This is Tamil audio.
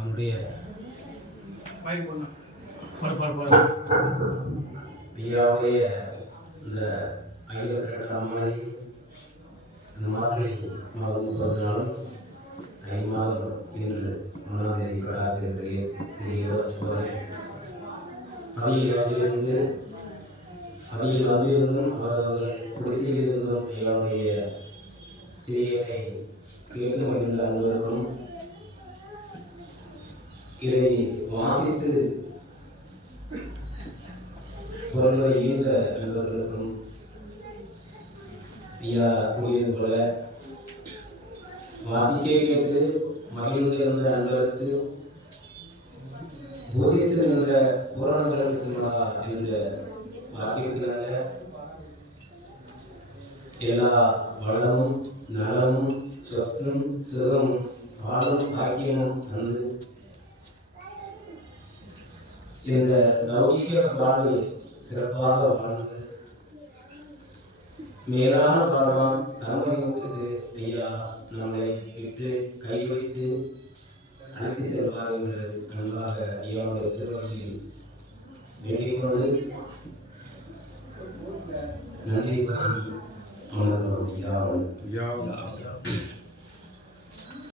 அவனுடைய ஐயாவுடைய இந்த ஐம்பத்தி ரெண்டாம் மணி இந்த மாதிரி மாதம் முப்பது நாளும் ஐந்து மாதம் இன்று ஒன்றாம் தேதி ஆசிரியர்களே அவையில் வந்திருந்து அவையில் வந்திருந்தும் அவர்கள் குடிசையிலிருந்தும் எங்களுடைய செய்திகளை கேட்டு மகிழ்ந்த அனைவருக்கும் இதை வாசித்து குரலை ஈர்த்த நண்பர்களுக்கும் ஐயா கூறியது போல வாசிக்க கேட்டு மகிழ்ந்திருந்த நண்பர்களுக்கு பூஜித்து இருந்த புராணங்களுக்கு என்ற வாக்கியத்தினால எல்லா வளமும் நலமும் சொத்தும் சுகமும் வாழும் பாக்கியமும் அன்று இந்த லௌகிக வாழ்வை சிறப்பாக வாழ்ந்து. மேலான பாடலாம் நம்மை வந்து ஐயா நம்மை விட்டு கை வைத்து அழைத்து செல்வார் என்று அன்பாக ஐயாவுடைய திருவள்ளியில் வேண்டிக் கொண்டு நன்றி கூறி உணர்வு ஐயா யா